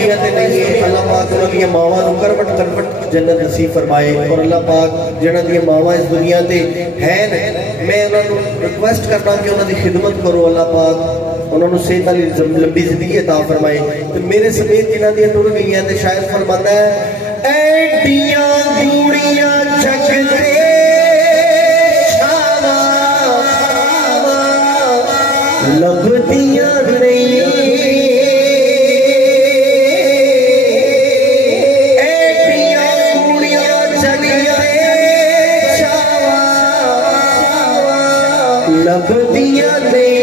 दुनिया ते नहीं है, अल्लाह पाक उन्हां मावां नूं करवट करवट जन्नत नसीब फरमाए। और अल्लाह पाक जिन्हां दी मावां इस दुनिया ते हैं, मैं उन्हां नूं रिक्वेस्ट करना कि उन्हां दी खिदमत करो, अल्लाह पाक उन्होंने सेहत वाली लंबी जिंदगी अता फरमाए। तो मेरे समेत जिन्हां दी टुर गईयां ते शायद फरमांदा है ऐडियां गूड़ियां जगते लभदियां नहीं, ऐडियां गूड़ियां जगते लभदियां नहीं,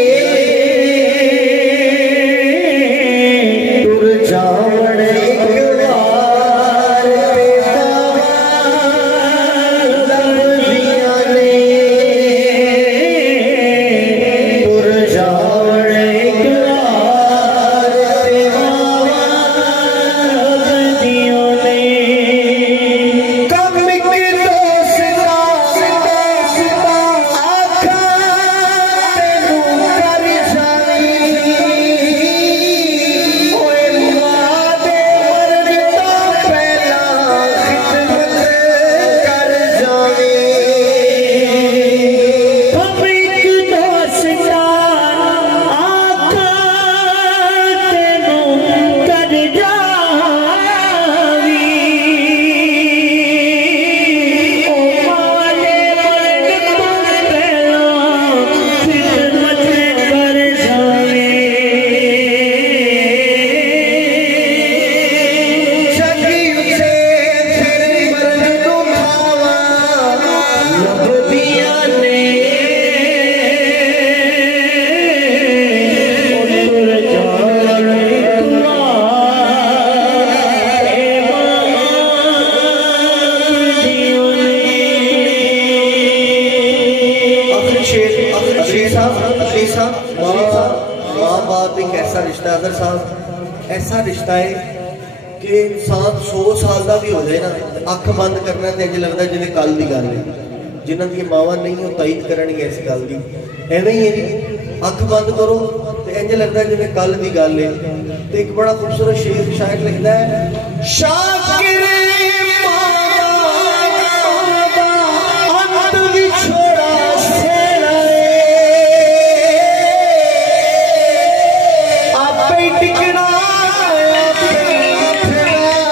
माँ बाप एक ऐसा रिश्ता है साहब, ऐसा रिश्ता है कि इंसान 100 साल का भी हो जाए ना, अख बंद करना तो इंज लगता है जिन्हें कल की गल है। जिन्हों दी मावां नहीं वो तायद करनगे इस गल की, एवं ही है जी, अख बंद करो तो इंज लगता है जिन्हें कल की गल है। तो एक बड़ा खूबसूरत शेर शायर लिखता है, शाह